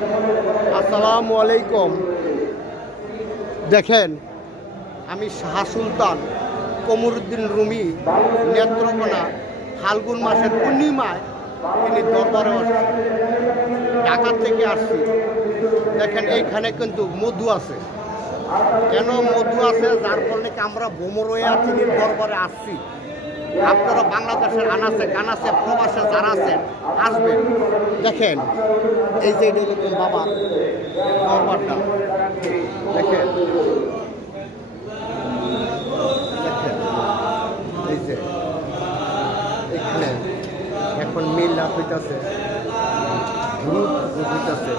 আসসালামু আলাইকুম। দেখেন, আমি শাহ সুলতান কমরুদ্দিন রুমি নেত্রকোনা ফাল্গুন মাসের পূর্ণিমায় তিনি দরবারে আসছেন। ঢাকা থেকে আসছি। দেখেন এইখানে কিন্তু মধু আছে। কেন মধু আছে? যার ফলে আমরা বোমরইয়া তিনি দরবারে আসছি। আপনারা বাংলাদেশের আনাচে কানাচে প্রবাসে যারা আছেন আসবেন। দেখেন এই যে এরকম বাবার দরবারটা দেখেন, এই যে এখানে এখন মিলাদ হইতেছে, গ্রুপ হইতেছে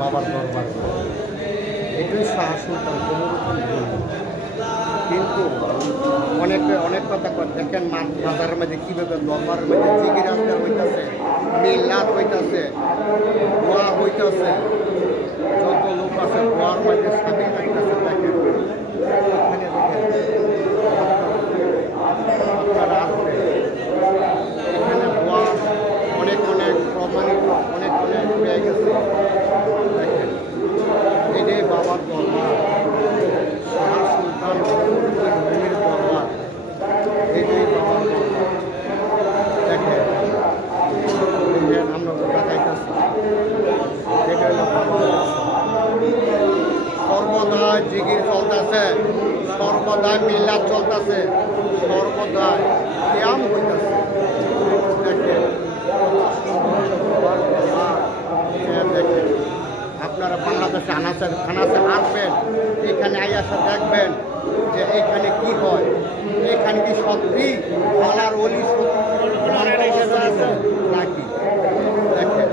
বাবার দরবার। এটাই শাহ সুলতান কমরুদ্দিন। কিন্তু অনেক কথা কয়। দেখেন মাজারের মধ্যে কীভাবে দরবারের মধ্যে জিকির আজকার হইতেছে, মিলাদ হইতেছে, দোয়া হইতেছে, যত লোক আছে দোয়ার মধ্যে সামিল থাকতেছে। দেখেন এখানে দেখেন আপনারা আসবেন। এখানে দোয়া অনেক প্রমাণিত, অনেক হয়ে গেছে। দেখেন এটাই বাবার দরবার, শাহ সুলতান কমরুদ্দিন রুমির দরবার। এটাই বাবার দরবার। দেখেন আমরা দেখাইতেছি, এটা হলো বাবার সর্বদাই জিকির চলতেছে, সর্বদাই মিলাদ চলতেছে, সর্বদাই ক্যাম হইতেছে। দেখেন দেখেন আপনারা বাংলাদেশে খানাচে আসবেন, এখানে আইসা দেখবেন যে এখানে কি হয়, এখানে কি সত্যি আল্লাহর ওলি আছে নাকি। দেখেন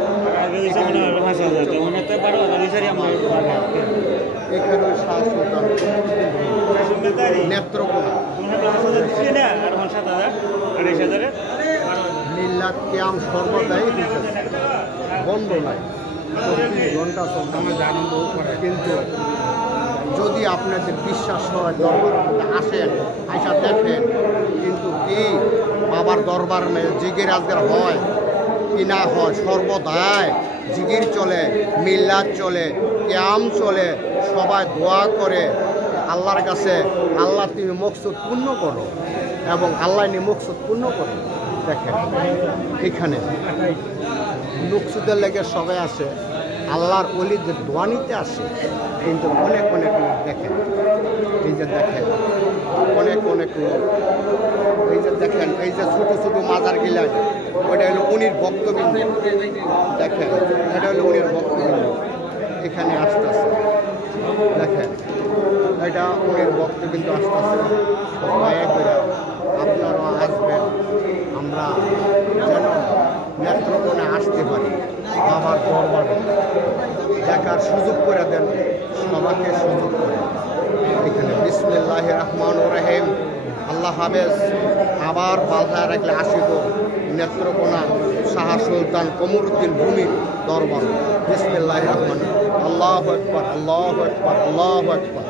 এখানে শাহ সুলতান নেত্রকোনা মিল্লাত ক্যাম সর্বদাই বন্ধ নাই, 24 ঘন্টা চলতে আনন্দ করে। কিন্তু যদি আপনাদের বিশ্বাস হয় দরবারের মধ্যে আসেন, আইসা দেখেন কিন্তু কি বাবার দরবার জিকির আজকার হয় কি না হয়, সর্বদাই জিকির চলে, মিল্লাদ চলে, ক্যাম চলে, সবাই দোয়া করে আল্লাহর কাছে, আল্লাহ তুমি মকসুদ পূর্ণ করো এবং আল্লাহ নিয়ে মকসুদ পূর্ণ করো। দেখেন এখানে মকসুদের লেগে সবাই আসে, আল্লাহর ওলিদের দোয়া নিতে আসে। কিন্তু অনেক লোক দেখেন, এই যে দেখেন অনেক লোক, এই যে দেখেন এই যে ছোট মাজার গিলাস, ওটা হলো উনির ভক্তবিন্দু। দেখেন এটা হলো উনির ভক্তবিন্দু, এখানে আসতেছে। দেখেন এটা উনির ভক্তবিন্দু আসতেছে। দয়া করে আপনারাও আসবেন, আমরা যেন নেত্রকোণে আসতে পারি, বাবার দরবারে দেখার সুযোগ করে দেন, সবাইকে সুযোগ করে। এখানে বিসমিল্লাহির রহমানির রহিম। আল্লাহ হাফেজ। আবার বাজায় রাখলে আসিব নেত্রকোণা শাহ সুলতান কমরুদ্দিন রুমির দরবার। বিসমিল্লাহির রহমান। আল্লাহু আকবার, আল্লাহু আকবার, আল্লাহু আকবার।